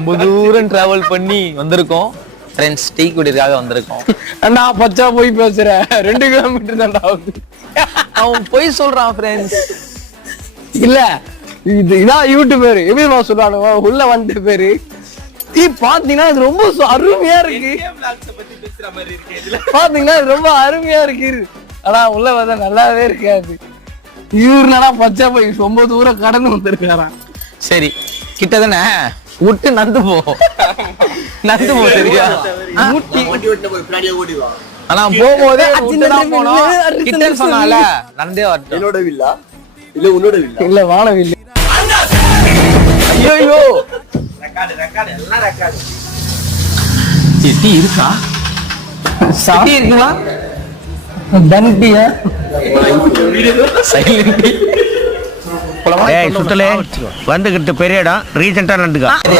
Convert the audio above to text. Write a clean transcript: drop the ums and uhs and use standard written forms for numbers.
ரொம்ப தூரம் டிராவல் பண்ணி வந்திருக்கோம் ஃப்ரெண்ட்ஸ். டீ குடிக்காக வந்திருக்கோம். அண்ணா பச்சா போய் பேசுற 2 கிலோமீட்டர் தான்டா ஆகுது. அவன் போய் சொல்றான் ஃப்ரெண்ட்ஸ். இல்ல இதான் யூடியூபர் எப்படி சொல்றானுவா உள்ள வந்த பேரு டீ பாத்தீங்கன்னா இது ரொம்ப அருமையா இருக்கு. பாத்தீங்கன்னா இது ரொம்ப அருமையா இருக்கு. ஆனா உள்ள வந்தா நல்லாவே இருக்காது. இவருனா பச்சா போய் ரொம்ப தூரம் கடந்து வந்திருக்காராம். சரி கிட்ட தானே விட்டு நந்து போ சரியா. ஆனா போகும்போதே போனோம் கிட்ட சொன்னால நந்தே வரட்டும். என்னோட வில்லா இல்ல உன்னோட வில்லா இல்ல வானவில்லை. ஐயோ டீ இருக்கா? டீ இருக்குமா? தண்டியா சைலண்ட் சுத்தலே வந்துகிட்டு பெரிய இடம் ரீசெண்டா நண்டுக்கா.